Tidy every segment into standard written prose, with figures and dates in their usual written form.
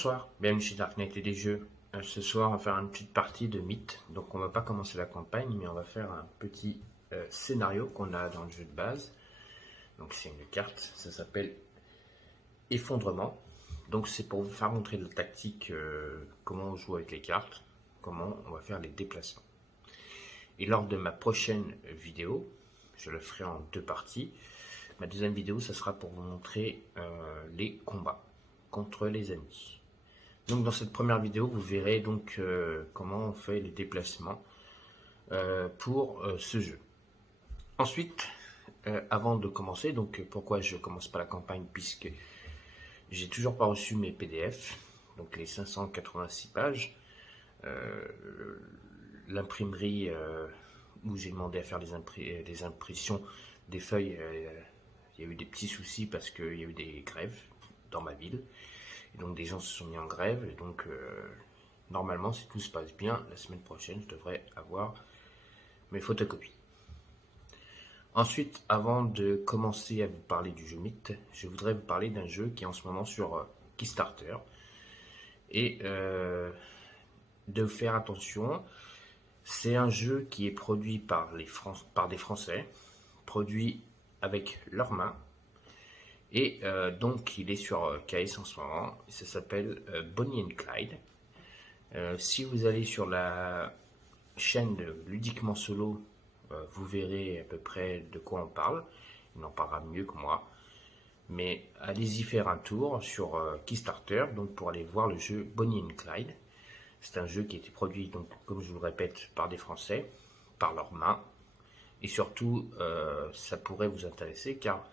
Bonsoir, bienvenue chez Dark Knight et des jeux. Ce soir, on va faire une petite partie de Mythe. Donc, on va pas commencer la campagne, mais on va faire un petit scénario qu'on a dans le jeu de base. Donc, c'est une carte, ça s'appelle Effondrement. Donc, c'est pour vous faire montrer la tactique, comment on joue avec les cartes, comment on va faire les déplacements. Et lors de ma prochaine vidéo, je le ferai en deux parties. Ma deuxième vidéo, ça sera pour vous montrer les combats contre les ennemis. Donc dans cette première vidéo, vous verrez donc comment on fait les déplacements pour ce jeu. Ensuite, avant de commencer, donc pourquoi je commence pas la campagne, puisque j'ai toujours pas reçu mes PDF, donc les 586 pages. L'imprimerie où j'ai demandé à faire les impressions des feuilles, il y a eu des petits soucis parce qu'il y a eu des grèves dans ma ville. Et donc des gens se sont mis en grève. Et donc normalement, si tout se passe bien, la semaine prochaine, je devrais avoir mes photocopies. Ensuite, avant de commencer à vous parler du jeu Mythe, je voudrais vous parler d'un jeu qui est en ce moment sur Kickstarter. Et de faire attention, c'est un jeu qui est produit par des Français, produit avec leurs mains. Et donc il est sur KS en ce moment, ça s'appelle Bonnie and Clyde. Si vous allez sur la chaîne de Ludiquement Solo, vous verrez à peu près de quoi on parle. Il en parlera mieux que moi. Mais allez-y faire un tour sur Kickstarter, donc pour aller voir le jeu Bonnie and Clyde. C'est un jeu qui a été produit, donc, comme je vous le répète, par des Français, par leurs mains. Et surtout, ça pourrait vous intéresser car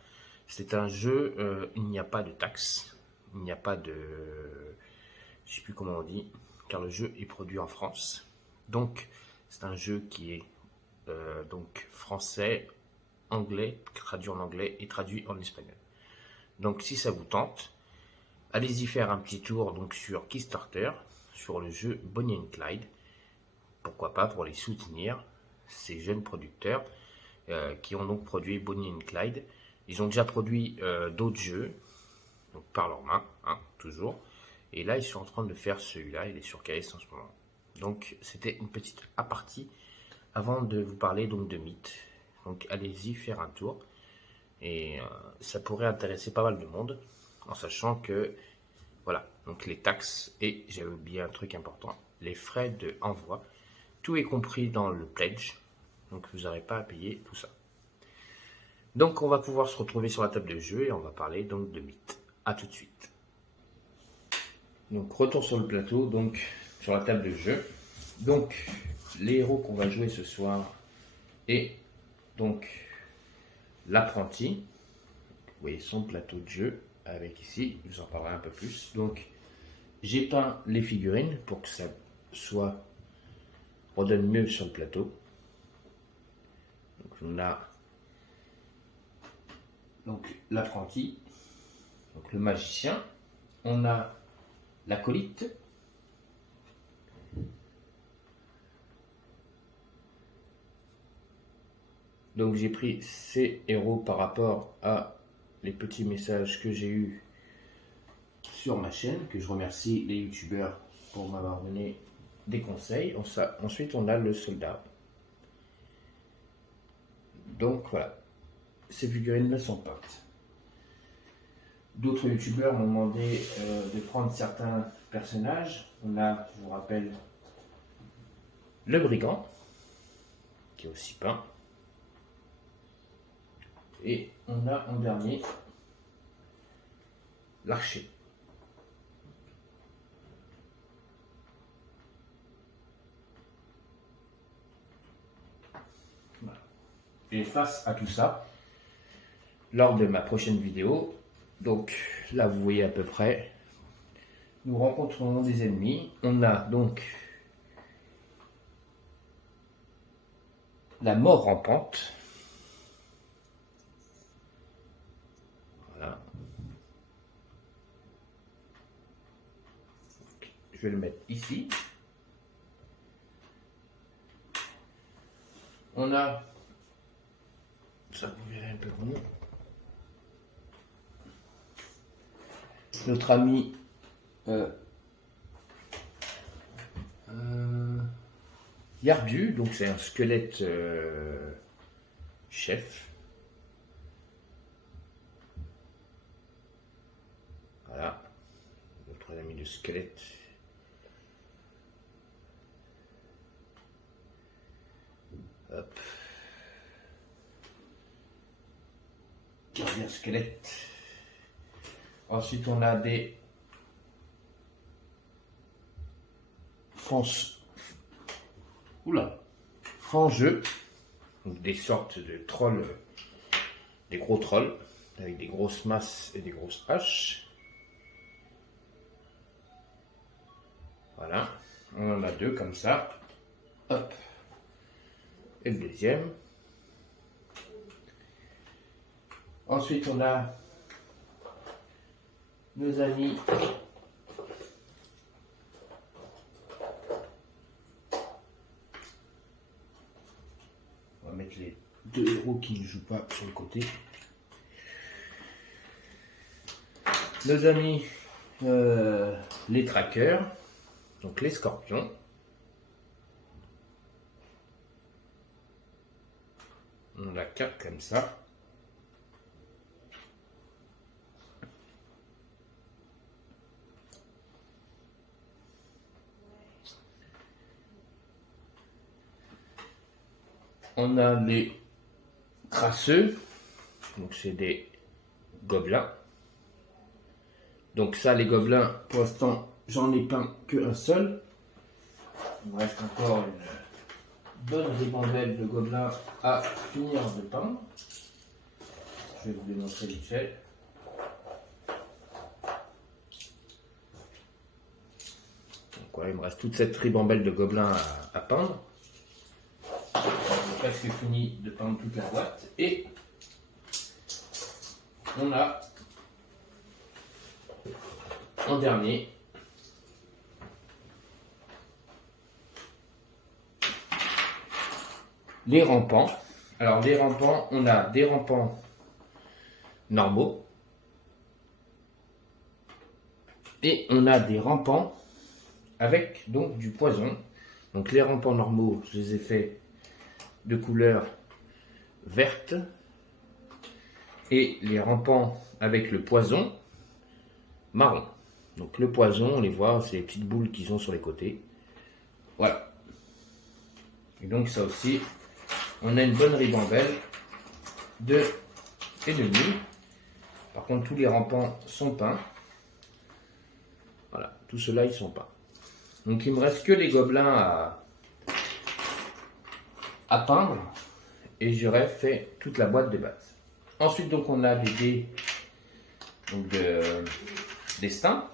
c'est un jeu, il n'y a pas de taxes, il n'y a pas de... je ne sais plus comment on dit, car le jeu est produit en France. Donc, c'est un jeu qui est donc français, anglais, traduit en anglais et traduit en espagnol. Donc, si ça vous tente, allez-y faire un petit tour donc sur Kickstarter, sur le jeu Bonnie and Clyde. Pourquoi pas pour les soutenir, ces jeunes producteurs qui ont donc produit Bonnie and Clyde. Ils ont déjà produit d'autres jeux, donc par leurs mains, hein, toujours. Et là, ils sont en train de faire celui-là, il est sur KS en ce moment. Donc, c'était une petite apartie avant de vous parler donc de Mythe. Donc, allez-y faire un tour. Et ça pourrait intéresser pas mal de monde, en sachant que, voilà, donc les taxes et, j'avais oublié un truc important, les frais de envoi, tout est compris dans le pledge, donc vous n'aurez pas à payer tout ça. Donc on va pouvoir se retrouver sur la table de jeu et on va parler donc de Mythe. A tout de suite. Donc retour sur le plateau, donc sur la table de jeu. Donc les héros qu'on va jouer ce soir est donc l'apprenti. Vous voyez son plateau de jeu avec ici, je vous en parlerai un peu plus. Donc j'ai peint les figurines pour que ça soit redonne mieux sur le plateau. Donc on a donc l'apprenti, donc le magicien, on a l'acolyte, donc j'ai pris ces héros par rapport à les petits messages que j'ai eu sur ma chaîne, que je remercie les youtubeurs pour m'avoir donné des conseils. Ensuite on a le soldat, donc voilà, ces figurines-là sont peintes. D'autres youtubeurs m'ont demandé de prendre certains personnages. On a, je vous rappelle, le brigand, qui est aussi peint. Et on a en dernier l'archer. Voilà. Et face à tout ça, lors de ma prochaine vidéo, donc là vous voyez à peu près, nous rencontrons des ennemis. On a donc la mort rampante. Voilà. Je vais le mettre ici. On a, ça vous verrez un peu mieux, notre ami Yardu, donc c'est un squelette chef. Voilà, notre ami le squelette. Hop. Gardien squelette. Ensuite, on a des fangeux, donc des sortes de trolls, des gros trolls, avec des grosses masses et des grosses haches. Voilà, on en a deux comme ça. Hop. Et le deuxième. Ensuite, on a nos amis on va mettre les deux héros qui ne jouent pas sur le côté. Nos amis les trackers, donc les scorpions. On la carte comme ça. On a les crasseux, donc c'est des gobelins. Donc ça, les gobelins, pour l'instant, j'en ai peint qu'un seul. Il me reste encore une bonne ribambelle de gobelins à finir de peindre. Je vais vous les montrer vite fait. Donc voilà, il me reste toute cette ribambelle de gobelins à peindre. J'ai presque fini de peindre toute la boîte. Et on a en dernier les rampants. Alors les rampants, on a des rampants normaux et on a des rampants avec donc du poison. Donc les rampants normaux, je les ai faits de couleur verte et les rampants avec le poison marron. Donc le poison, on les voit, c'est les petites boules qu'ils ont sur les côtés. Voilà. Et donc ça aussi, on a une bonne ribambelle de ennemis. Par contre, tous les rampants sont peints. Voilà, tout cela ils sont peints. Donc il me reste que les gobelins à peindre et j'aurais fait toute la boîte de base. Ensuite, donc on a des dés donc de destin,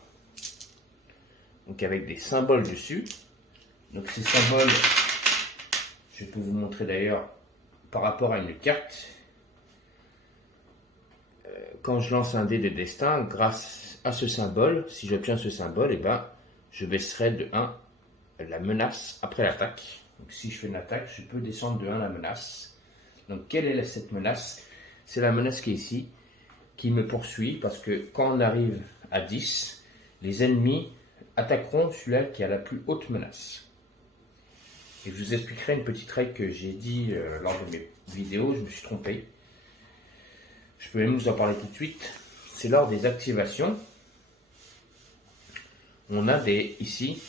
donc avec des symboles dessus. Donc ces symboles, je peux vous montrer d'ailleurs par rapport à une carte. Quand je lance un dé de destin, grâce à ce symbole, si j'obtiens ce symbole, et ben, je baisserai de 1 la menace après l'attaque. Donc si je fais une attaque, je peux descendre de 1 la menace. Donc quelle est cette menace? C'est la menace qui est ici, qui me poursuit, parce que quand on arrive à 10, les ennemis attaqueront celui-là qui a la plus haute menace. Et je vous expliquerai une petite règle que j'ai dit lors de mes vidéos, je me suis trompé. Je peux même vous en parler tout de suite. C'est lors des activations. On a ici,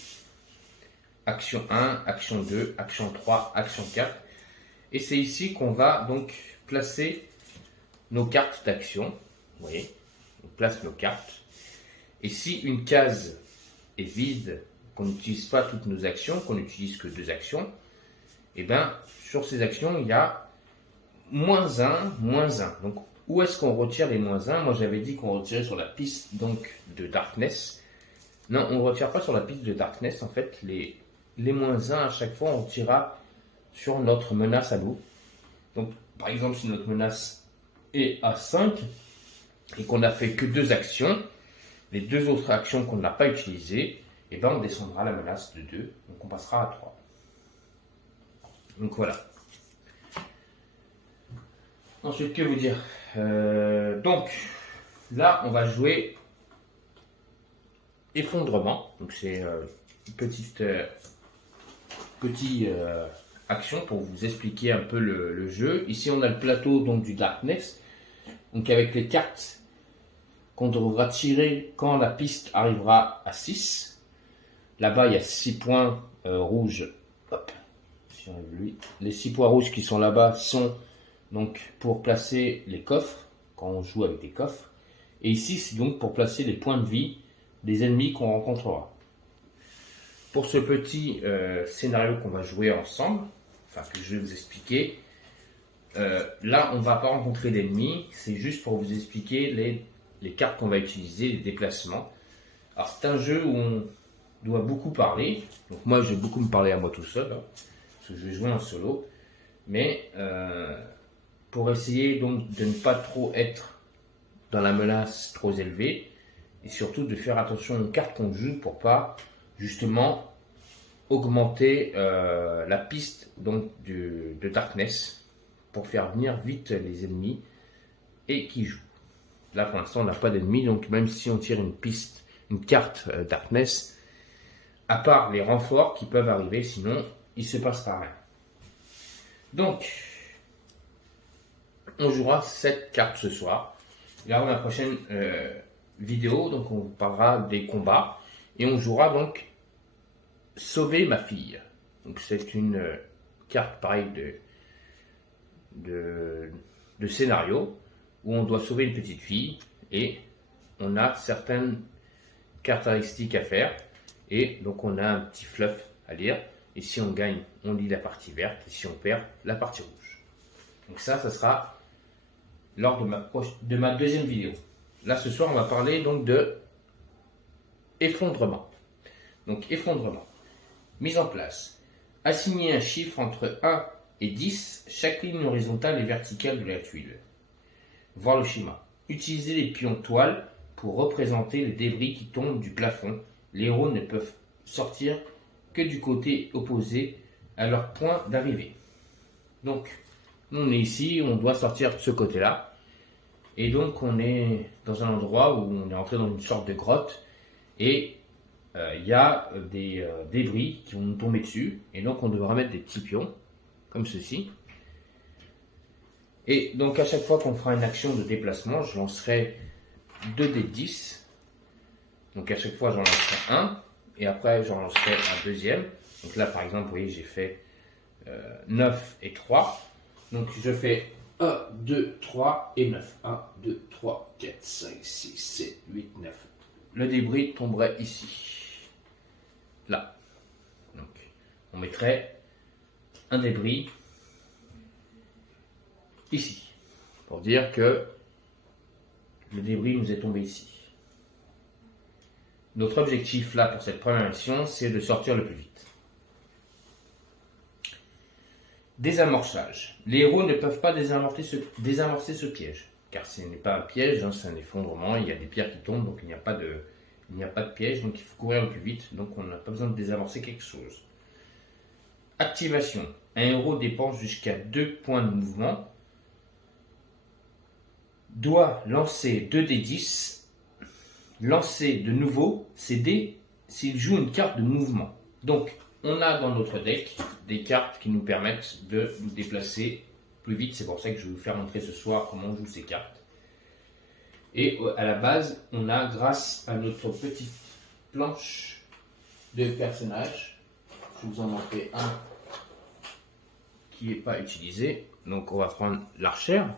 action 1, action 2, action 3, action 4. Et c'est ici qu'on va donc placer nos cartes d'action. Vous voyez, on place nos cartes. Et si une case est vide, qu'on n'utilise pas toutes nos actions, qu'on n'utilise que 2 actions, et bien sur ces actions, il y a -1, -1. Donc où est-ce qu'on retire les -1? Moi j'avais dit qu'on retirait sur la piste donc de Darkness. Non, on ne retire pas sur la piste de Darkness. En fait, les -1 à chaque fois, on retirera sur notre menace à nous. Donc par exemple, si notre menace est à 5 et qu'on n'a fait que 2 actions, les 2 autres actions qu'on n'a pas utilisées, et ben on descendra la menace de 2, donc on passera à 3. Donc voilà. Ensuite, que vous dire? Donc là, on va jouer effondrement. Donc c'est une petite petite action pour vous expliquer un peu le jeu. Ici, on a le plateau donc, du Darkness, donc avec les cartes qu'on devra tirer quand la piste arrivera à 6. Là-bas, il y a 6 points rouges. Hop. Les 6 points rouges qui sont là-bas sont donc pour placer les coffres, quand on joue avec des coffres. Et ici, c'est donc pour placer les points de vie des ennemis qu'on rencontrera. Pour ce petit scénario qu'on va jouer ensemble, enfin que je vais vous expliquer, là, on ne va pas rencontrer d'ennemis, c'est juste pour vous expliquer les cartes qu'on va utiliser, les déplacements. Alors, c'est un jeu où on doit beaucoup parler. Donc, moi, je vais beaucoup me parler à moi tout seul, hein, parce que je vais jouer en solo. Mais pour essayer donc de ne pas trop être dans la menace trop élevée, et surtout de faire attention aux cartes qu'on joue pour pas justement augmenter la piste donc de Darkness pour faire venir vite les ennemis et qui jouent. Là pour l'instant on n'a pas d'ennemis, donc même si on tire une carte Darkness, à part les renforts qui peuvent arriver, sinon il se passera rien. Donc on jouera cette carte ce soir. Là dans la prochaine vidéo, donc on parlera des combats et on jouera donc Sauver ma fille. Donc c'est une carte pareille de scénario où on doit sauver une petite fille et on a certaines caractéristiques à faire et donc on a un petit fluff à lire et si on gagne on lit la partie verte et si on perd la partie rouge. Donc ça sera lors de ma deuxième vidéo. Là ce soir on va parler donc de effondrement. Donc effondrement. Mise en place. Assigner un chiffre entre 1 et 10 chaque ligne horizontale et verticale de la tuile. Voir le schéma. Utiliser les pions toiles pour représenter les débris qui tombent du plafond. Les héros ne peuvent sortir que du côté opposé à leur point d'arrivée. Donc, on est ici, on doit sortir de ce côté-là. Et donc, on est dans un endroit où on est entré dans une sorte de grotte. Et il y a des débris qui vont nous tomber dessus. Et donc, on devra mettre des petits pions, comme ceci. Et donc, à chaque fois qu'on fera une action de déplacement, je lancerai 2 dés de 10. Donc, à chaque fois, j'en lancerai un. Et après, j'en lancerai un deuxième. Donc là, par exemple, vous voyez, j'ai fait 9 et 3. Donc, je fais 1, 2, 3 et 9. 1, 2, 3, 4, 5, 6, 7, 8, 9. Le débris tomberait ici. Là. Donc, on mettrait un débris ici. Pour dire que le débris nous est tombé ici. Notre objectif là pour cette première mission, c'est de sortir le plus vite. Désamorçage. Les héros ne peuvent pas désamorcer ce piège. Car ce n'est pas un piège, hein, c'est un effondrement, il y a des pierres qui tombent, donc il n'y a pas de piège, donc il faut courir le plus vite, donc on n'a pas besoin de désamorcer quelque chose. Activation. Un héros dépense jusqu'à 2 points de mouvement, doit lancer 2 dés 10, lancer de nouveau ses dés s'il joue une carte de mouvement. Donc on a dans notre deck des cartes qui nous permettent de nous déplacer plus vite, c'est pour ça que je vais vous faire montrer ce soir comment on joue ces cartes. Et à la base, on a, grâce à notre petite planche de personnages, je vous en montrer un qui n'est pas utilisé. Donc on va prendre l'archère,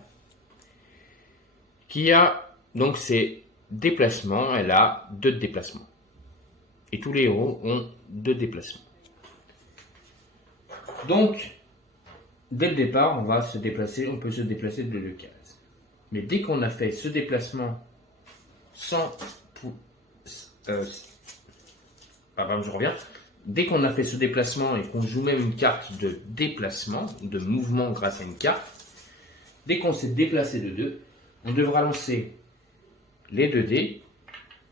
qui a donc ses déplacements, elle a 2 déplacements. Et tous les héros ont 2 déplacements. Donc, dès le départ, on peut se déplacer de 2 cases. Mais dès qu'on a fait ce déplacement je reviens. Dès qu'on a fait ce déplacement et qu'on joue même une carte de déplacement, de mouvement grâce à une carte, dès qu'on s'est déplacé de 2, on devra lancer les 2 dés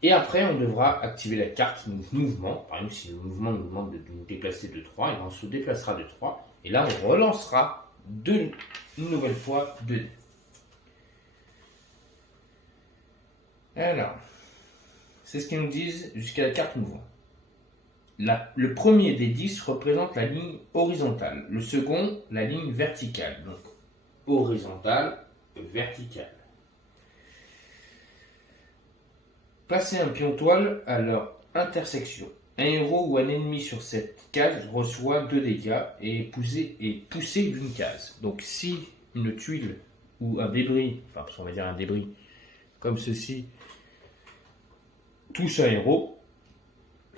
et après on devra activer la carte mouvement. Par exemple, si le mouvement nous demande de nous déplacer de 3, et on se déplacera de 3 et là on relancera une nouvelle fois 2 dés. Alors, c'est ce qu'ils nous disent jusqu'à la carte mouvement. le premier des 10 représente la ligne horizontale, le second la ligne verticale. Donc horizontale, verticale. Placez un pion toile à leur intersection. Un héros ou un ennemi sur cette case reçoit 2 dégâts et est poussé d'une case. Donc si une tuile ou un débris, enfin on va dire un débris comme ceci, touche un héros,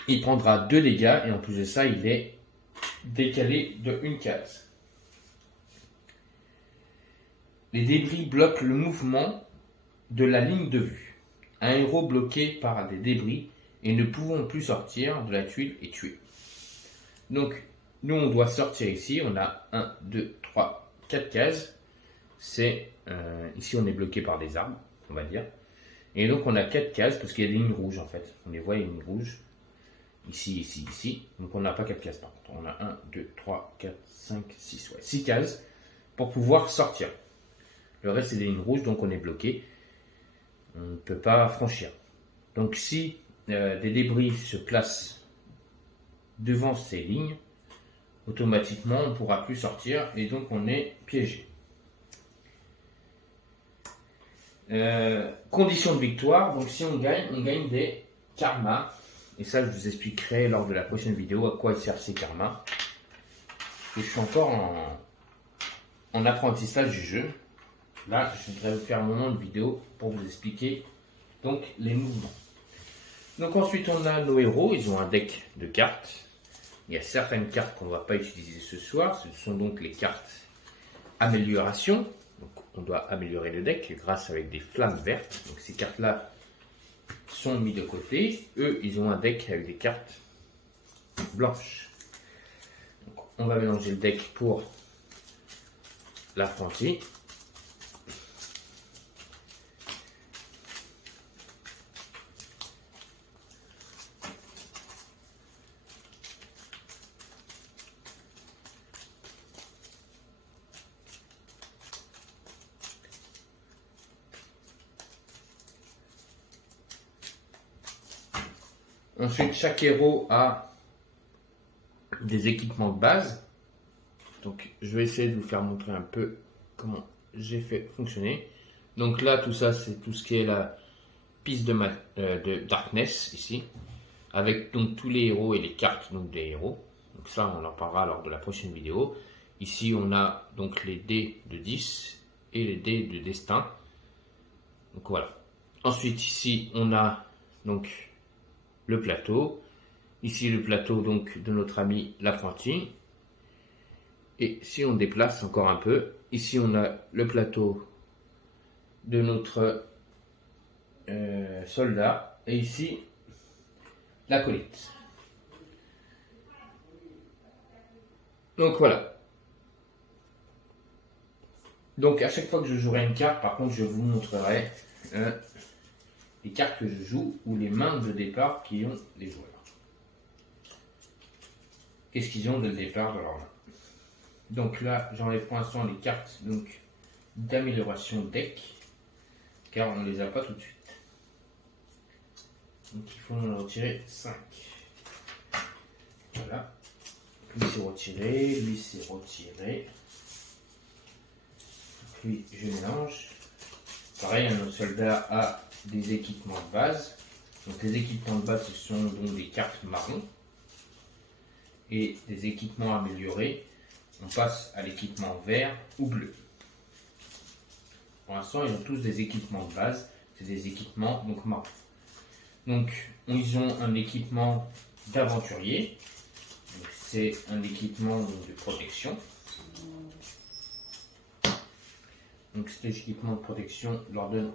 il prendra 2 dégâts et en plus de ça, il est décalé de une case. Les débris bloquent le mouvement de la ligne de vue. Un héros bloqué par des débris et ne pouvant plus sortir de la tuile est tué. Donc, nous, on doit sortir ici. On a 1, 2, 3, 4 cases. Ici, on est bloqué par des arbres, on va dire. Et donc, on a 4 cases parce qu'il y a des lignes rouges, en fait. On les voit, les lignes rouges. Ici, ici, ici. Donc, on n'a pas 4 cases, par contre. On a 1, 2, 3, 4, 5, 6, 6 cases pour pouvoir sortir. Le reste, c'est des lignes rouges, donc on est bloqué. On ne peut pas franchir. Donc si des débris se placent devant ces lignes, automatiquement on ne pourra plus sortir et donc on est piégé. Condition de victoire, donc si on gagne des karmas. Et ça je vous expliquerai lors de la prochaine vidéo à quoi servent ces karmas. Et je suis encore en apprentissage du jeu. Là, je voudrais vous faire un moment de vidéo pour vous expliquer donc les mouvements. Donc ensuite, on a nos héros. Ils ont un deck de cartes. Il y a certaines cartes qu'on ne va pas utiliser ce soir. Ce sont donc les cartes amélioration. Donc on doit améliorer le deck grâce avec des flammes vertes. Donc ces cartes-là sont mises de côté. Eux, ils ont un deck avec des cartes blanches. Donc, on va mélanger le deck pour l'apprenti. Ensuite, chaque héros a des équipements de base. Donc, je vais essayer de vous faire montrer un peu comment j'ai fait fonctionner. Donc là, tout ça, c'est tout ce qui est la piste de Darkness, ici. Avec donc tous les héros et les cartes donc, des héros. Donc ça, on en parlera lors de la prochaine vidéo. Ici, on a donc les dés de 10 et les dés de destin. Donc voilà. Ensuite, ici, on a donc le plateau. Ici, le plateau donc de notre ami l'apprenti. Et si on déplace encore un peu, ici, on a le plateau de notre soldat. Et ici, l'acolyte. Donc voilà. Donc à chaque fois que je jouerai une carte, par contre, je vous montrerai les cartes que je joue ou les mains de départ qui ont les joueurs. Qu'est-ce qu'ils ont de départ de leur main? Donc là, j'enlève pour l'instant les cartes d'amélioration deck, car on ne les a pas tout de suite. Donc il faut en retirer 5. Voilà. Lui c'est retiré, lui c'est retiré. Puis je mélange. Pareil, notre soldat a des équipements de base. Donc les équipements de base, ce sont donc des cartes marron. Et des équipements améliorés, on passe à l'équipement vert ou bleu. Pour l'instant, ils ont tous des équipements de base. C'est des équipements donc marron. Donc, ils ont un équipement d'aventurier. C'est un équipement de protection. Donc, cet équipement de protection leur donne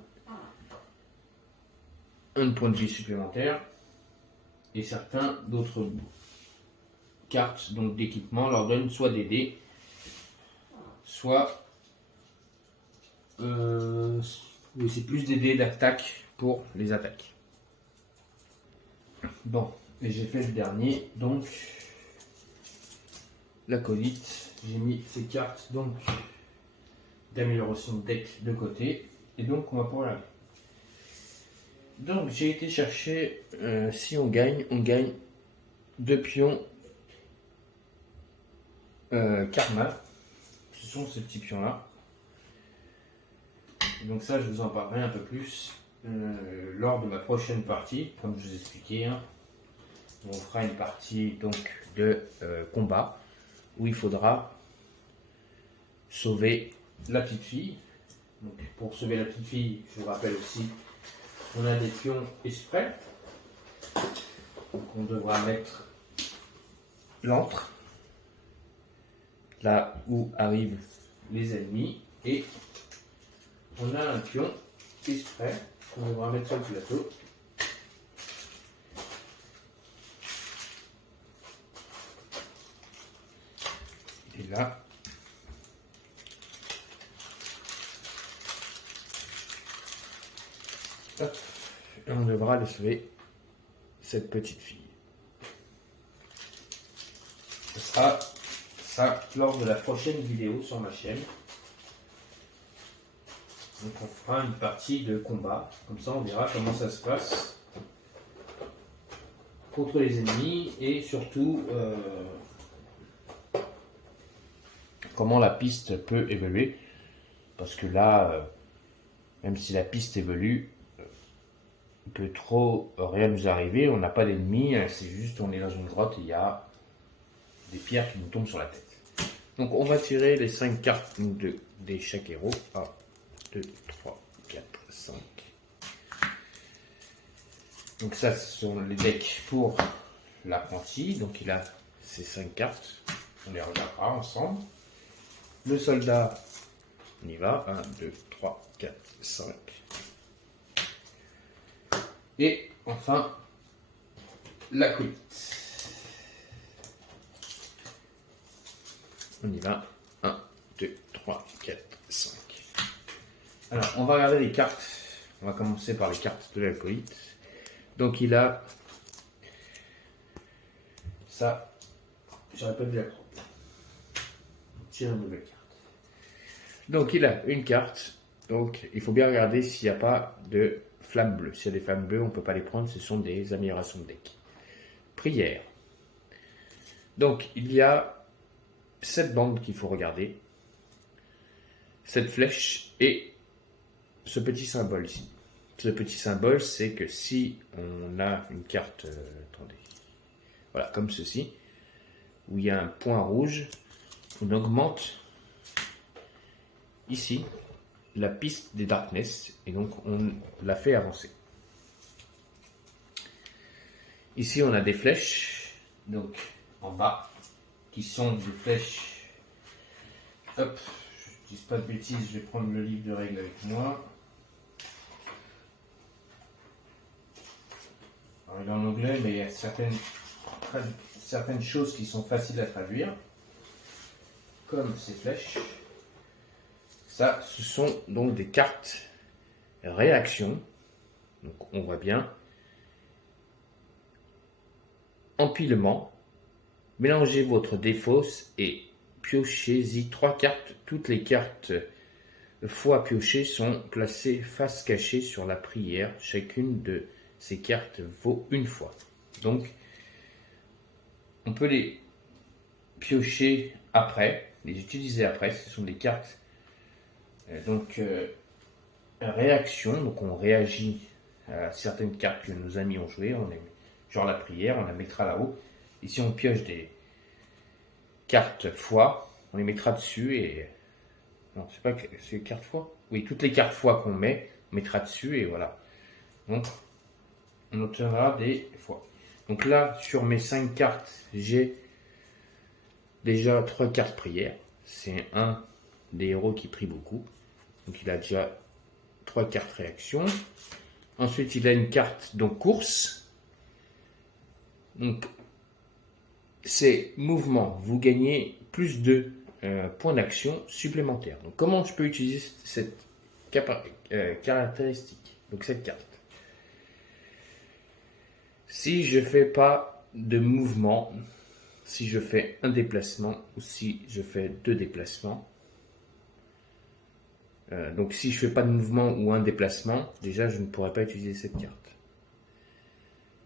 un point de vie supplémentaire. Et certains d'autres cartes donc d'équipement leur donnent soit des dés, soit c'est plus des dés d'attaque pour les attaques. Bon, et j'ai fait le dernier, donc l'acolyte. J'ai mis ces cartes donc d'amélioration de deck de côté, et donc on va pouvoir la. Donc j'ai été chercher, si on gagne deux pions Karma. Ce sont ces petits pions-là. Donc ça, je vous en parlerai un peu plus lors de ma prochaine partie, comme je vous ai expliqué. Hein. On fera une partie donc de combat où il faudra sauver la petite fille. Donc, pour sauver la petite fille, je vous rappelle aussi, on a des pions exprès. Donc on devra mettre l'antre là où arrivent les ennemis et on a un pion exprès qu'on devra mettre sur le plateau. Et là, hop, et on devra le sauver cette petite fille. Ce sera ça lors de la prochaine vidéo sur ma chaîne. Donc on fera une partie de combat, comme ça on verra comment ça se passe contre les ennemis et surtout comment la piste peut évoluer. Parce que là, même si la piste évolue, il peut trop rien nous arriver, on n'a pas d'ennemis, c'est juste on est dans une grotte et il y a des pierres qui nous tombent sur la tête. Donc on va tirer les 5 cartes des chaque héros. 1, 2, 3, 4, 5. Donc ça, ce sont les decks pour l'apprenti. Donc il a ces 5 cartes. On les regardera ensemble. Le soldat, on y va. 1, 2, 3, 4, 5. Et enfin, l'acolyte. On y va. 1, 2, 3, 4, 5. Alors, on va regarder les cartes. On va commencer par les cartes de l'acolyte. Donc, il a ça. J'aurais pas dû la prendre. On tire une nouvelle carte. Donc, il a une carte. Donc, il faut bien regarder s'il n'y a pas de flammes bleues. S'il y a des flammes bleues, on ne peut pas les prendre. Ce sont des améliorations de deck. Prière. Donc, il y a cette bande qu'il faut regarder, cette flèche et ce petit symbole ici. Ce petit symbole, c'est que si on a une carte, attendez, voilà, comme ceci, où il y a un point rouge, on augmente ici la piste des Darkness et donc on la fait avancer. Ici, on a des flèches, donc en bas, qui sont des flèches. Hop, je ne dis pas de bêtises, je vais prendre le livre de règles avec moi. Alors, il est en anglais, mais il y a certaines choses qui sont faciles à traduire, comme ces flèches. Ça, ce sont donc des cartes réaction. Donc, on voit bien. Empilement. Mélangez votre défausse et piochez-y 3 cartes. Toutes les cartes fois piochées sont placées face cachée sur la prière. Chacune de ces cartes vaut une fois. Donc, on peut les piocher après, les utiliser après. Ce sont des cartes réaction. Donc, on réagit à certaines cartes que nos amis ont jouées. Genre la prière, on la mettra là-haut. Et si on pioche des cartes foi, on les mettra dessus et... Non, c'est pas c'est cartes foi. Oui, toutes les cartes foi qu'on met, on mettra dessus et voilà. Donc, on obtiendra des fois. Donc là, sur mes 5 cartes, j'ai déjà 3 cartes prière. C'est un des héros qui prie beaucoup. Donc il a déjà 3 cartes réaction. Ensuite, il a une carte donc course. Donc, c'est mouvement. Vous gagnez plus de points d'action supplémentaires. Donc, comment je peux utiliser cette caractéristique, donc cette carte? Si je fais pas de mouvement, si je fais un déplacement ou si je fais 2 déplacements, donc si je fais pas de mouvement ou un déplacement, déjà je ne pourrais pas utiliser cette carte.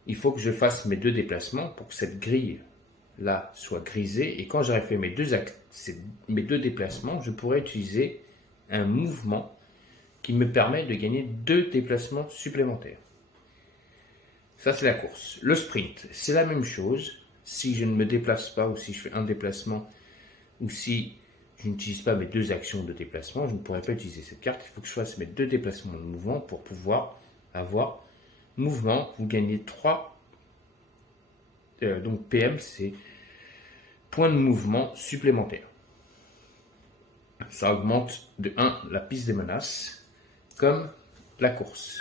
il faut que je fasse mes 2 déplacements pour que cette grille là soit grisée. Et quand j'aurai fait mes deux déplacements, je pourrai utiliser un mouvement qui me permet de gagner 2 déplacements supplémentaires. Ça, c'est la course. Le sprint, c'est la même chose. Si je ne me déplace pas, ou si je fais un déplacement, ou si je n'utilise pas mes 2 actions de déplacement, je ne pourrai pas utiliser cette carte. Il faut que je fasse mes 2 déplacements de mouvement pour pouvoir avoir mouvement. Vous gagnez 3. Donc PM, c'est points de mouvement supplémentaires. Ça augmente de 1 la piste des menaces, comme la course.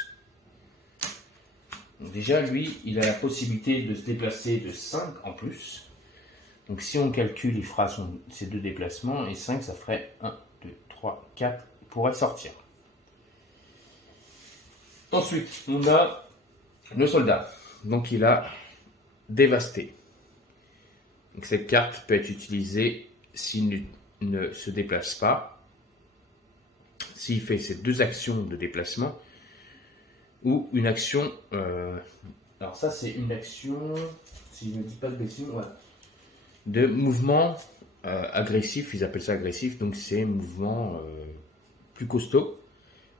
Donc déjà, lui, il a la possibilité de se déplacer de 5 en plus. Donc si on calcule, il fera ses 2 déplacements, et 5, ça ferait 1, 2, 3, 4, il pourrait sortir. Ensuite, on a le soldat. Donc il a dévasté. Donc cette carte peut être utilisée s'il ne se déplace pas, s'il fait ces 2 actions de déplacement, ou une action, alors ça c'est une action, si je ne dis pas de bêtises, ouais, de mouvement agressif, ils appellent ça agressif, donc c'est un mouvement plus costaud.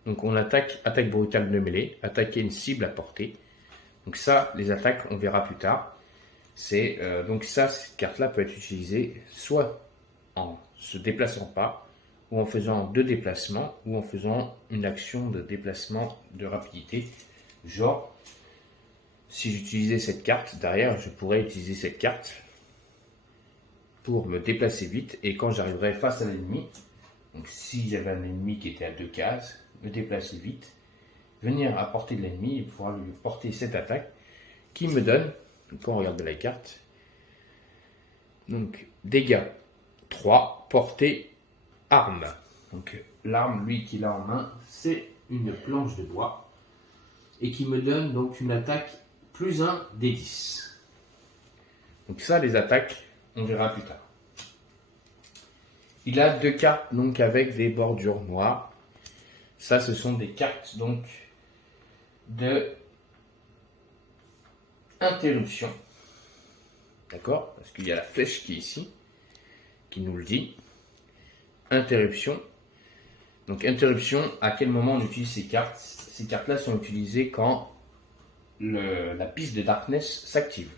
Donc on attaque brutale de mêlée, attaquer une cible à portée. Donc ça, les attaques, on verra plus tard. Donc ça, cette carte-là peut être utilisée soit en se déplaçant pas, ou en faisant 2 déplacements, ou en faisant une action de déplacement de rapidité. Genre, si j'utilisais cette carte, derrière, je pourrais utiliser cette carte pour me déplacer vite, et quand j'arriverai face à l'ennemi, donc si j'avais un ennemi qui était à 2 cases, me déplacer vite, venir à portée de l'ennemi et pouvoir lui porter cette attaque qui me donne, quand on regarde la carte, donc dégâts 3, portée, arme. Donc l'arme, lui, qu'il a en main, c'est une planche de bois et qui me donne donc une attaque plus 1 des 10. Donc ça, les attaques, on verra plus tard. Il a 2 cartes donc avec des bordures noires. Ça, ce sont des cartes donc de interruption. D'accord? Parce qu'il y a la flèche qui est ici, qui nous le dit. Interruption. Donc interruption, à quel moment on utilise ces cartes? Ces cartes-là sont utilisées quand la piste de Darkness s'active.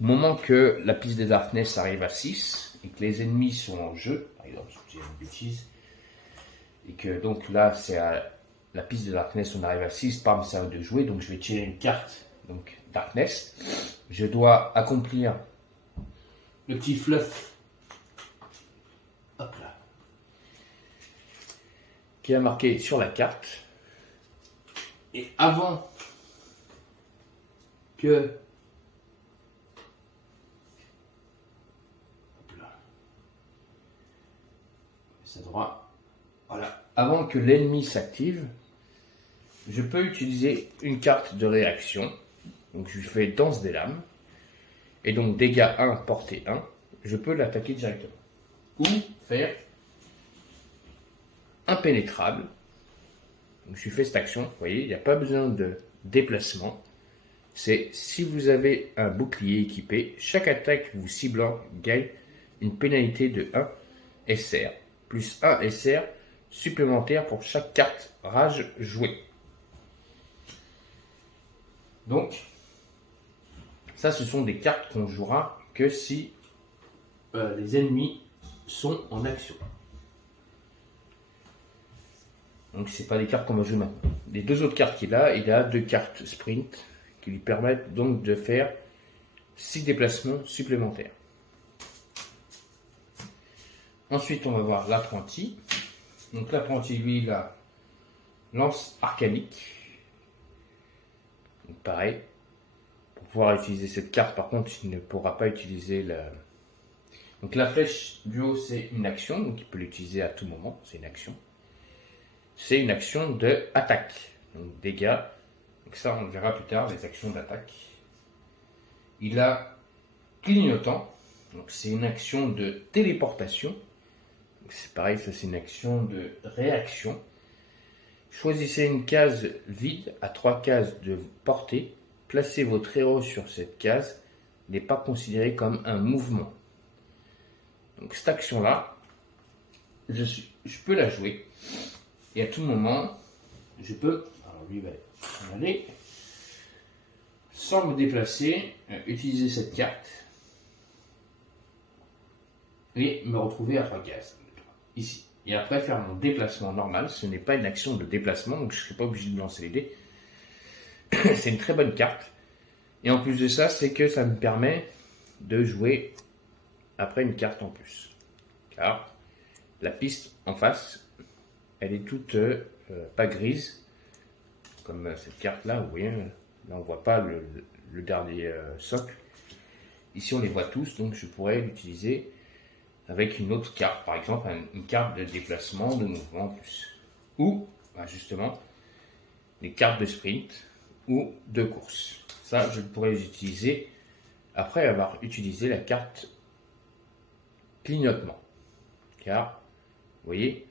Au moment que la piste de Darkness arrive à 6 et que les ennemis sont en jeu, par exemple, si j'ai une bêtise, et que donc là, c'est à la piste de Darkness, on arrive à 6, pam, ça va de jouer, donc je vais tirer une carte, donc Darkness. Je dois accomplir le petit fluff, hop là, qui est marqué sur la carte. Et avant que c'est droit, voilà, avant que l'ennemi s'active, je peux utiliser une carte de réaction. Donc je lui fais danse des lames. Et donc dégâts 1, portée 1. Je peux l'attaquer directement. Ou faire impénétrable. Donc je lui fais cette action. Vous voyez, il n'y a pas besoin de déplacement. C'est si vous avez un bouclier équipé, chaque attaque vous ciblant gagne une pénalité de 1 SR. Plus 1 SR supplémentaire pour chaque carte rage jouée. Donc, ça, ce sont des cartes qu'on jouera que si les ennemis sont en action. Donc, ce n'est pas des cartes qu'on va jouer maintenant. Les 2 autres cartes qu'il a, il a 2 cartes sprint qui lui permettent donc de faire 6 déplacements supplémentaires. Ensuite, on va voir l'apprenti. Donc, l'apprenti, lui, il a lance arcanique. Donc, pareil. Pour pouvoir utiliser cette carte, par contre, il ne pourra pas utiliser la... Donc la flèche du haut, c'est une action, donc il peut l'utiliser à tout moment, c'est une action. C'est une action de attaque, donc dégâts. Donc ça, on le verra plus tard, les actions d'attaque. Il a clignotant, donc c'est une action de téléportation. C'est pareil, ça c'est une action de réaction. Choisissez une case vide à 3 cases de portée, Placer votre héros sur cette case n'est pas considéré comme un mouvement. Donc cette action-là, je peux la jouer. Et à tout moment, je peux, alors lui va aller, sans me déplacer, utiliser cette carte et me retrouver à 3 cases, ici. Et après faire mon déplacement normal, ce n'est pas une action de déplacement, donc je ne serai pas obligé de lancer les dés. C'est une très bonne carte. Et en plus de ça, c'est que ça me permet de jouer après une carte en plus. Car la piste en face, elle est toute pas grise, comme cette carte-là, vous voyez, là on ne voit pas le dernier socle. Ici on les voit tous, donc je pourrais l'utiliser avec une autre carte, par exemple une carte de déplacement, de mouvement en plus. Ou, justement, des cartes de sprint ou de course. Ça, je pourrais les utiliser après avoir utilisé la carte clignotement. Car, vous voyez,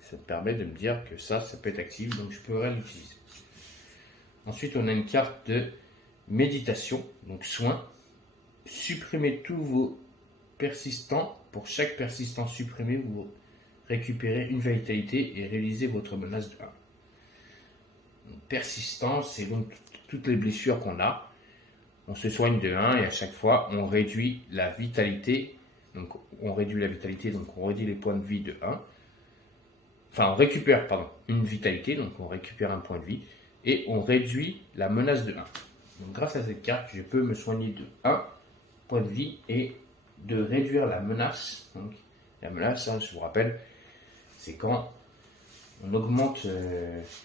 ça me permet de me dire que ça peut être actif, donc je pourrais l'utiliser. Ensuite, on a une carte de méditation, donc soin. Supprimez tous vos persistants. Pour chaque persistant supprimé, vous récupérez une vitalité et réalisez votre menace de 1. Persistant, c'est donc toutes les blessures qu'on a. On se soigne de 1 et à chaque fois, on réduit la vitalité. Donc, on réduit la vitalité, donc on réduit les points de vie de 1. Enfin, on récupère, une vitalité, donc on récupère un point de vie. Et on réduit la menace de 1. Donc, grâce à cette carte, je peux me soigner de 1 point de vie et de réduire la menace. Donc, la menace, je vous rappelle, c'est quand on augmente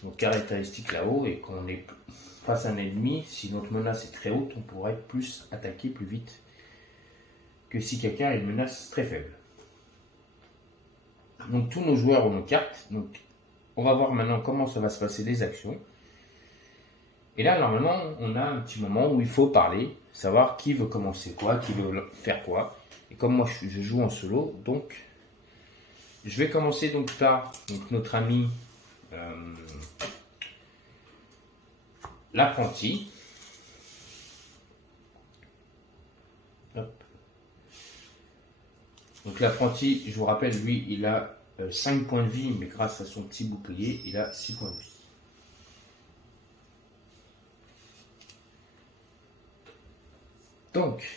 nos caractéristiques là-haut et qu'on est face à un ennemi. Si notre menace est très haute, on pourra être plus attaqué plus vite que si quelqu'un a une menace très faible. Donc tous nos joueurs ont nos cartes. Donc on va voir maintenant comment ça va se passer les actions. Et là, normalement, on a un petit moment où il faut parler, savoir qui veut commencer quoi, qui veut faire quoi. Et comme moi, je joue en solo, donc je vais commencer donc par notre ami l'apprenti. Donc l'apprenti, je vous rappelle, lui, il a 5 points de vie, mais grâce à son petit bouclier, il a 6 points de vie. Donc,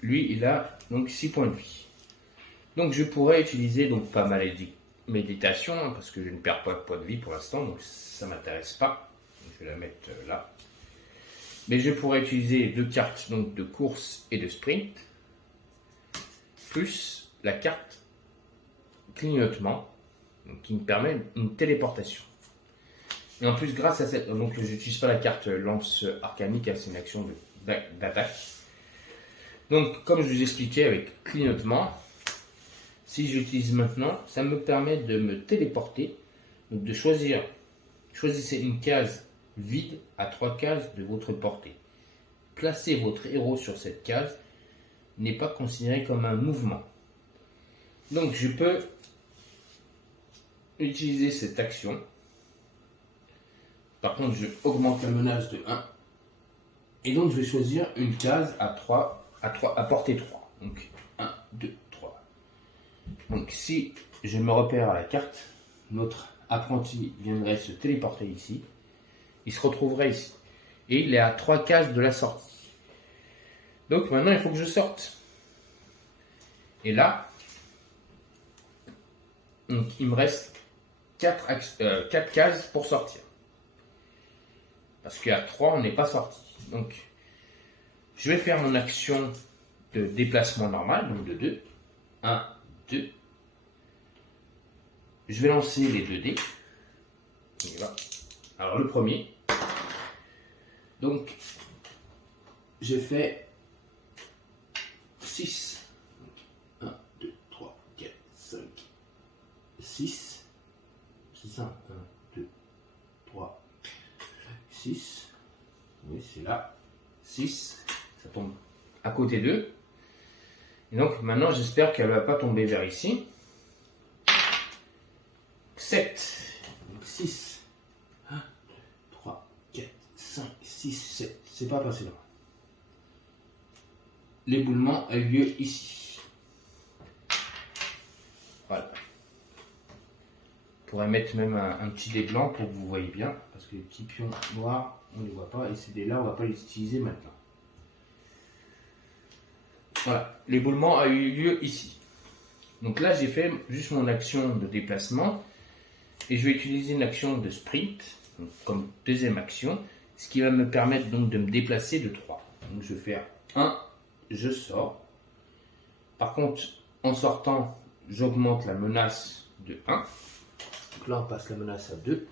lui, il a donc 6 points de vie. Donc, je pourrais utiliser donc pas méditation, parce que je ne perds pas de points de vie pour l'instant, donc ça ne m'intéresse pas. Je vais la mettre là. Mais je pourrais utiliser 2 cartes donc, de course et de sprint, plus la carte clignotement, donc, qui me permet une téléportation. Et en plus, grâce à cette... Donc, je n'utilise pas la carte lance arcanique, c'est une action d'attaque. Donc, comme je vous expliquais avec clignotement, si j'utilise maintenant, ça me permet de me téléporter, donc de choisissez une case vide à 3 cases de votre portée. Placez votre héros sur cette case n'est pas considéré comme un mouvement. Donc, je peux utiliser cette action. Par contre, je augmente la menace de 1. Et donc, je vais choisir une case à portée 3. Donc, 1, 2, 3. Donc, si je me repère à la carte, notre apprenti viendrait se téléporter ici. Il se retrouverait ici. Et il est à 3 cases de la sortie. Donc, maintenant, il faut que je sorte. Et là, donc, il me reste 4 cases pour sortir. Parce qu'à 3, on n'est pas sorti. Donc, je vais faire mon action de déplacement normal, donc de 2. 1, 2. Je vais lancer les 2 dés. On y va. Alors, le premier. Donc, je fais 6. 1, 2, 3, 4, 5, 6. C'est ça. 1, 2, 3, 6. Oui, c'est là. 6. Ça tombe à côté d'eux. Et donc, maintenant, j'espère qu'elle ne va pas tomber vers ici. 7. Donc, 6. 1, 2, 3, 4, 5, 6. 6, 7. C'est pas passé là. L'éboulement a eu lieu ici. Voilà. On pourrait mettre même un petit dé blanc pour que vous voyez bien. Parce que les petits pions noirs, on ne les voit pas. Et ces dés là, on ne va pas les utiliser maintenant. Voilà. L'éboulement a eu lieu ici. Donc là, j'ai fait juste mon action de déplacement. Et je vais utiliser une action de sprint. Donc, comme deuxième action. Ce qui va me permettre donc de me déplacer de 3. Donc je vais faire 1, je sors. Par contre, en sortant, j'augmente la menace de 1. Donc là, on passe la menace à 2.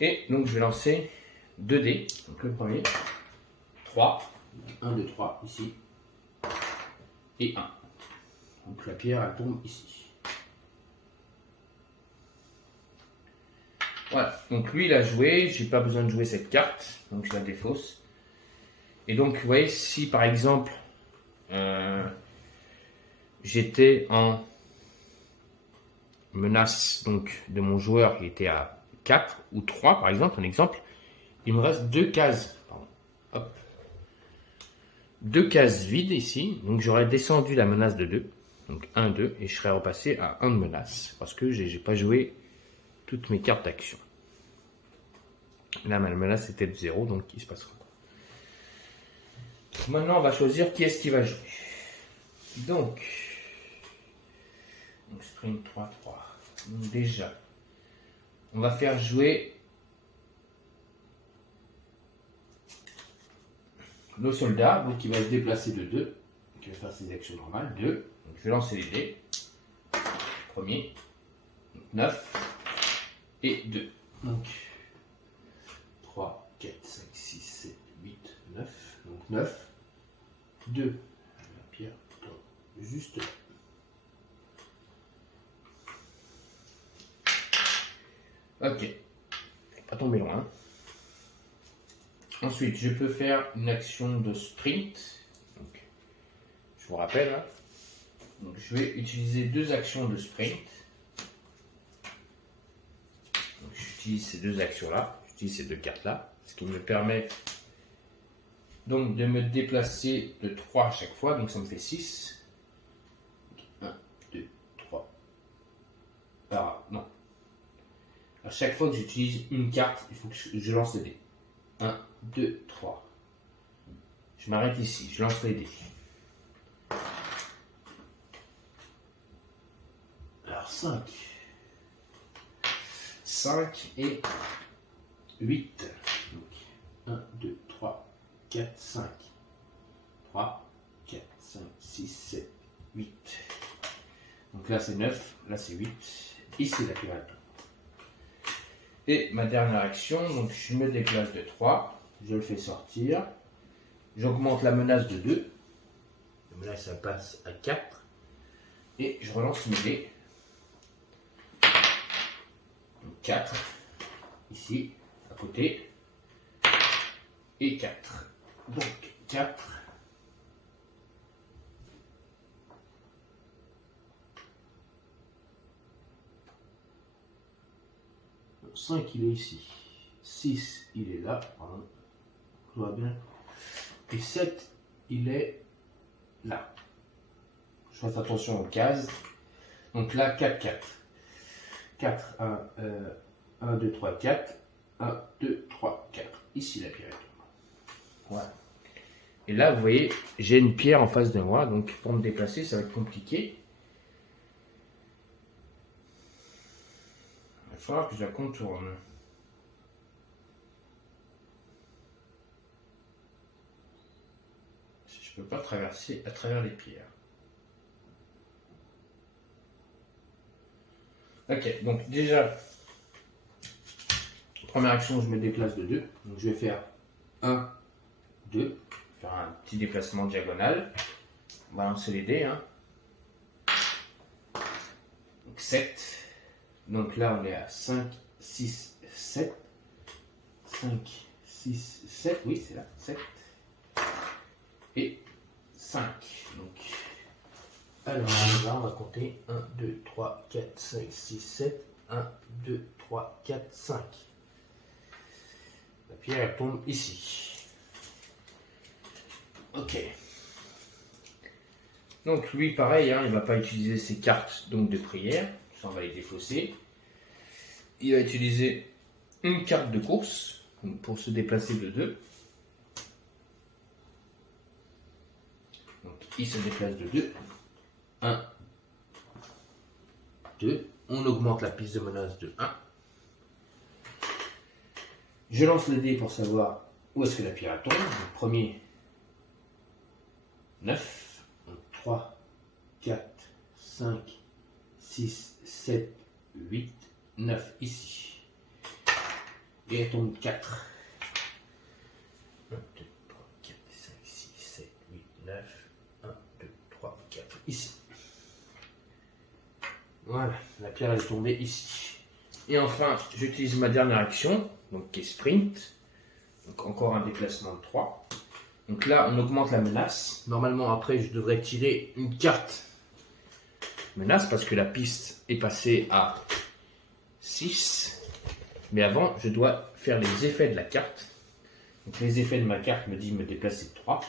Et donc, je vais lancer 2 dés. Donc le premier, 3. 1, 2, 3, ici. Et 1. Donc la pierre, elle tombe ici. Voilà, donc lui il a joué, j'ai pas besoin de jouer cette carte, donc je la défausse. Et donc vous voyez, si par exemple j'étais en menace donc de mon joueur qui était à 4 ou 3 par exemple, un exemple, il me reste 2 cases. Pardon, hop. 2 cases vides ici, donc j'aurais descendu la menace de 2, donc 1, 2, et je serais repassé à 1 de menace, parce que j'ai pas joué toutes mes cartes d'action. Là, ma menace était de 0, donc il se passera quoi. Maintenant, on va choisir qui est-ce qui va jouer. Donc sprint 3-3. Donc déjà, on va faire jouer le soldat, donc il va se déplacer de 2, donc il va faire ses actions normales, 2. Donc je vais lancer les dés. Premier, 9 et 2. Donc 3, 4, 5, 6, 7, 8, 9. Donc 9, 2. La pierre tombe juste là. Ok. Pas tomber loin. Ensuite, je peux faire une action de sprint. Donc, je vous rappelle. Hein. Donc, je vais utiliser 2 actions de sprint. J'utilise ces 2 actions-là. J'utilise ces 2 cartes-là. Ce qui me permet donc de me déplacer de 3 à chaque fois. Donc, ça me fait 6. 1, 2, 3. Ah, non. À chaque fois que j'utilise une carte, il faut que je lance les dés. 1, 2, 3. Je m'arrête ici, je lance les dés. Alors 5. 5 et 8. Donc 1, 2, 3, 4, 5. 3, 4, 5, 6, 7, 8. Donc là c'est 9, là c'est 8. Ici la pirate. Et ma dernière action, donc je me déplace de 3, je le fais sortir, j'augmente la menace de 2, la menace ça passe à 4, et je relance mes dés. Donc 4, ici, à côté, et 4. Donc 4. 5 il est ici, 6 il est là, pardon, tout va bien, et 7 il est là. Je fais attention aux cases, donc là 4, 4, 4, 1, 2, 3, 4, 1, 2, 3, 4, ici la pierre est tombée. Voilà. Et là vous voyez, j'ai une pierre en face de moi, donc pour me déplacer ça va être compliqué. Il va falloir que je la contourne. Je ne peux pas traverser à travers les pierres. Ok, donc déjà, première action, je me déplace de 2. Donc je vais faire 1, 2. Faire un petit déplacement diagonal. On va lancer les dés. Hein. Donc 7. Donc là, on est à 5, 6, 7. 5, 6, 7. Oui, c'est là. 7. Et 5. Donc, alors là, on va compter 1, 2, 3, 4, 5, 6, 7. 1, 2, 3, 4, 5. La pierre elle tombe ici. Ok. Donc lui pareil, hein, il ne va pas utiliser ses cartes donc, de prière. Ça on va les défausser. Il va utiliser une carte de course pour se déplacer de 2. Donc il se déplace de 2. 1, 2. On augmente la piste de menace de 1. Je lance le dé pour savoir où est-ce que la pierre tombe. Le premier, 9. 3, 4, 5, 6, 7, 8, 9. Ici. Et elle tombe 4. 1, 2, 3, 4, 5, 6, 7, 8, 9. 1, 2, 3, 4. Ici. Voilà, la pierre elle est tombée ici. Et enfin, j'utilise ma dernière action, donc qui est sprint. Donc encore un déplacement de 3. Donc là, on augmente la menace. Normalement, après, je devrais tirer une carte menace parce que la piste est passée à 6. Mais avant, je dois faire les effets de la carte. Donc les effets de ma carte me disent me déplacer de 3.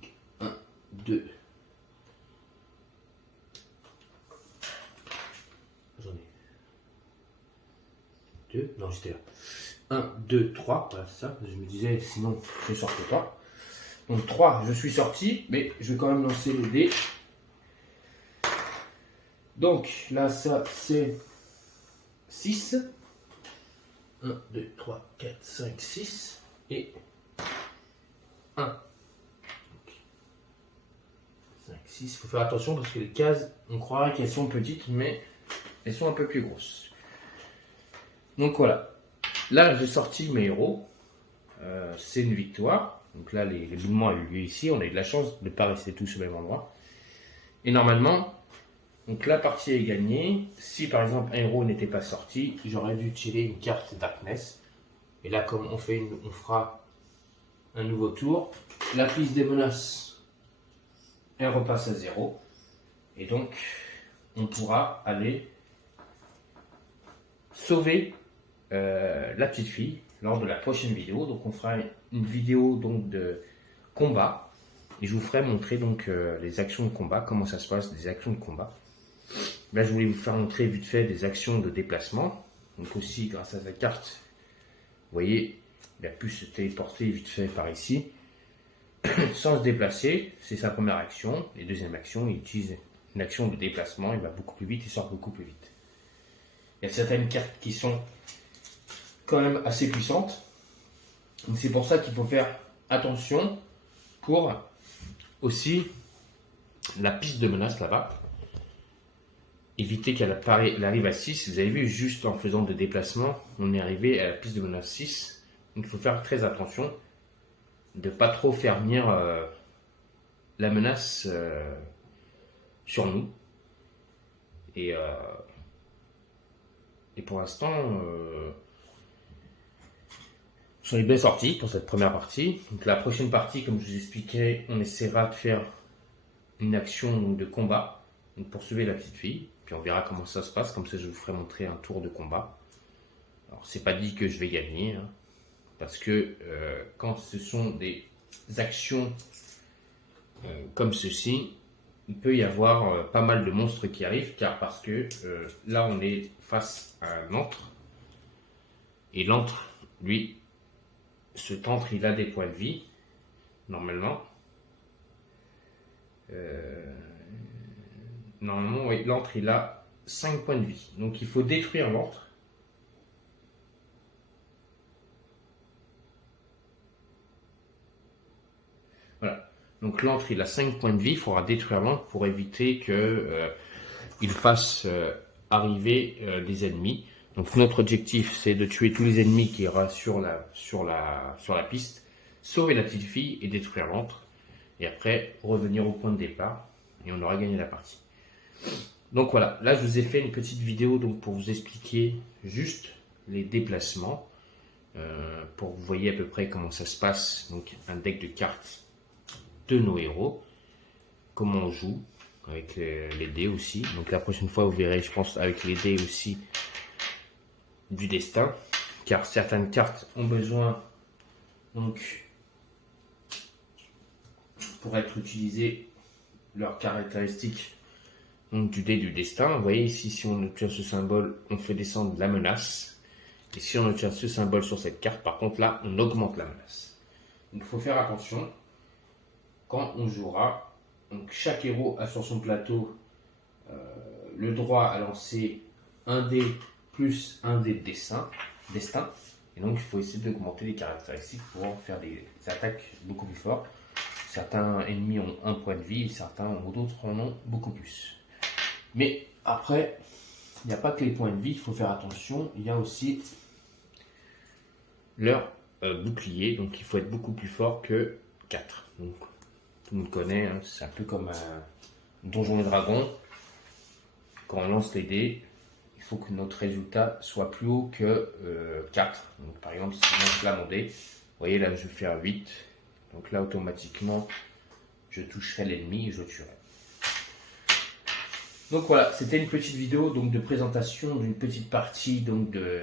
Donc, 1, 2. J'en ai 2. Non, j'étais là. 1, 2, 3. Voilà, c'est ça. Je me disais, sinon, je ne sortais pas. Donc 3, je suis sorti, mais je vais quand même lancer le dé. Donc là, ça, c'est 6. 1, 2, 3, 4, 5, 6. Et 1. 5, 6. Il faut faire attention parce que les cases, on croirait qu'elles sont petites, mais elles sont un peu plus grosses. Donc voilà. Là, j'ai sorti mes héros. C'est une victoire. Donc là, l'événement a eu lieu ici. On a eu de la chance de ne pas rester tous au même endroit. Et normalement, donc la partie est gagnée. Si par exemple un héros n'était pas sorti, j'aurais dû tirer une carte Darkness. Et là, comme on fera un nouveau tour, la piste des menaces, elle repasse à 0. Et donc, on pourra aller sauver la petite fille lors de la prochaine vidéo. Donc on fera une vidéo donc de combat et je vous ferai montrer donc les actions de combat, comment ça se passe, des actions de combat. Là je voulais vous faire montrer vite fait des actions de déplacement. Donc aussi grâce à sa carte, vous voyez, il a pu se téléporter vite fait par ici sans se déplacer. C'est sa première action. Et deuxième action, il utilise une action de déplacement, il va beaucoup plus vite, il sort beaucoup plus vite. Il y a certaines cartes qui sont quand même assez puissante. Donc c'est pour ça qu'il faut faire attention pour aussi la piste de menace là-bas. Éviter qu'elle arrive à 6. Vous avez vu, juste en faisant de déplacement, on est arrivé à la piste de menace 6. Donc il faut faire très attention de ne pas trop faire venir la menace sur nous. Et pour l'instant, j'en ai bien sorti pour cette première partie. Donc la prochaine partie, comme je vous expliquais, on essaiera de faire une action de combat pour sauver la petite fille. Puis on verra comment ça se passe. Comme ça, je vous ferai montrer un tour de combat. Alors, c'est pas dit que je vais gagner, hein, parce que quand ce sont des actions comme ceci, il peut y avoir pas mal de monstres qui arrivent, parce que là, on est face à un antre. Et l'antre, lui, cet antre, il a des points de vie, normalement. Normalement, oui, l'antre, il a 5 points de vie. Donc, il faut détruire l'antre. Voilà. Donc, l'antre, il a 5 points de vie. Il faudra détruire l'antre pour éviter qu'il fasse arriver des ennemis. Donc, notre objectif, c'est de tuer tous les ennemis qui aura sur la piste, sauver la petite fille et détruire l'antre. Et après, revenir au point de départ. Et on aura gagné la partie. Donc voilà, là je vous ai fait une petite vidéo donc, pour vous expliquer juste les déplacements. Pour que vous voyez à peu près comment ça se passe. Donc un deck de cartes de nos héros. Comment on joue. Avec les dés aussi. Donc la prochaine fois vous verrez, je pense, avec les dés aussi du destin. Car certaines cartes ont besoin donc pour être utilisés leurs caractéristiques donc, du dé du destin. Vous voyez ici, si on obtient ce symbole, on fait descendre la menace. Et si on obtient ce symbole sur cette carte, par contre là, on augmente la menace. Donc il faut faire attention quand on jouera. Donc chaque héros a sur son plateau le droit à lancer un dé plus un dé de destin. Et donc il faut essayer d'augmenter les caractéristiques pour faire des attaques beaucoup plus fortes. Certains ennemis ont un point de vie, certains ou d'autres en ont beaucoup plus. Mais après, il n'y a pas que les points de vie, il faut faire attention. Il y a aussi leur bouclier, donc il faut être beaucoup plus fort que 4. Donc, tout le monde connaît, hein, c'est un peu comme un donjon et dragon. Quand on lance les dés, il faut que notre résultat soit plus haut que 4. Donc, par exemple, si je lance là mon dé, vous voyez là je fais un 8. Donc là automatiquement je toucherai l'ennemi et je le tuerai. Donc voilà, c'était une petite vidéo donc, de présentation d'une petite partie donc, de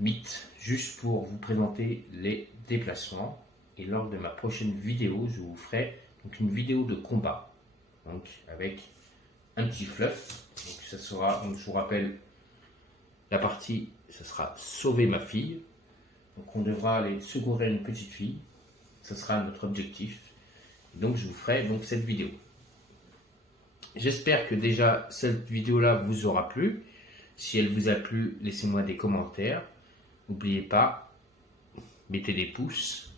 Mythe, juste pour vous présenter les déplacements. Et lors de ma prochaine vidéo, je vous ferai donc, une vidéo de combat, donc avec un petit fluff. Donc ça sera, donc, je vous rappelle, la partie, ce sera sauver ma fille. Donc on devra aller secourir une petite fille. Ce sera notre objectif. Donc je vous ferai donc cette vidéo. J'espère que déjà cette vidéo-là vous aura plu. Si elle vous a plu, laissez-moi des commentaires. N'oubliez pas, mettez des pouces.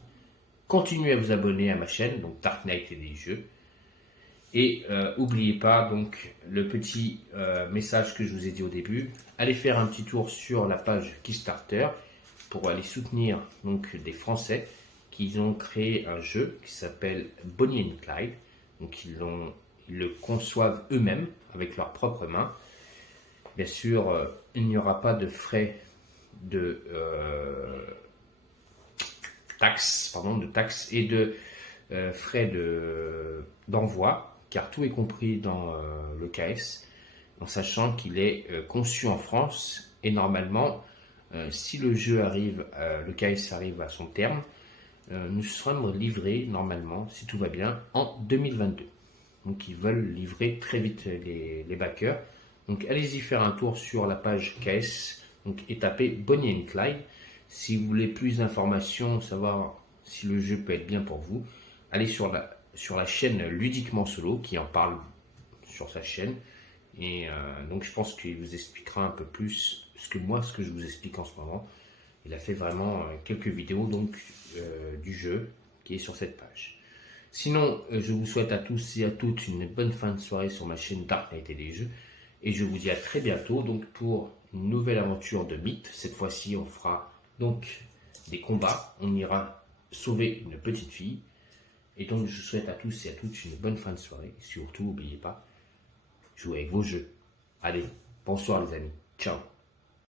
Continuez à vous abonner à ma chaîne, donc Dark Knight et des jeux. Et n'oubliez pas donc le petit message que je vous ai dit au début. Allez faire un petit tour sur la page Kickstarter pour aller soutenir donc des Français qui ont créé un jeu qui s'appelle Bonnie and Clyde. Donc ils le conçoivent eux-mêmes avec leurs propres mains. Bien sûr, il n'y aura pas de frais de taxes et de frais d'envoi, car tout est compris dans le KS, en sachant qu'il est conçu en France et normalement, si le jeu arrive, le KS arrive à son terme, nous serons livrés normalement, si tout va bien, en 2022. Donc ils veulent livrer très vite les backers. Donc allez-y faire un tour sur la page KS donc, et tapez Bonnie and Clyde. Si vous voulez plus d'informations, savoir si le jeu peut être bien pour vous, allez sur la chaîne Ludiquement Solo qui en parle sur sa chaîne. Et donc je pense qu'il vous expliquera un peu plus ce que je vous explique en ce moment. Il a fait vraiment quelques vidéos donc, du jeu qui est sur cette page. Sinon, je vous souhaite à tous et à toutes une bonne fin de soirée sur ma chaîne Dark Knight et des jeux. Et je vous dis à très bientôt donc, pour une nouvelle aventure de Mythe. Cette fois-ci, on fera donc des combats. On ira sauver une petite fille. Et donc, je souhaite à tous et à toutes une bonne fin de soirée. Surtout, n'oubliez pas, jouez avec vos jeux. Allez, bonsoir les amis. Ciao.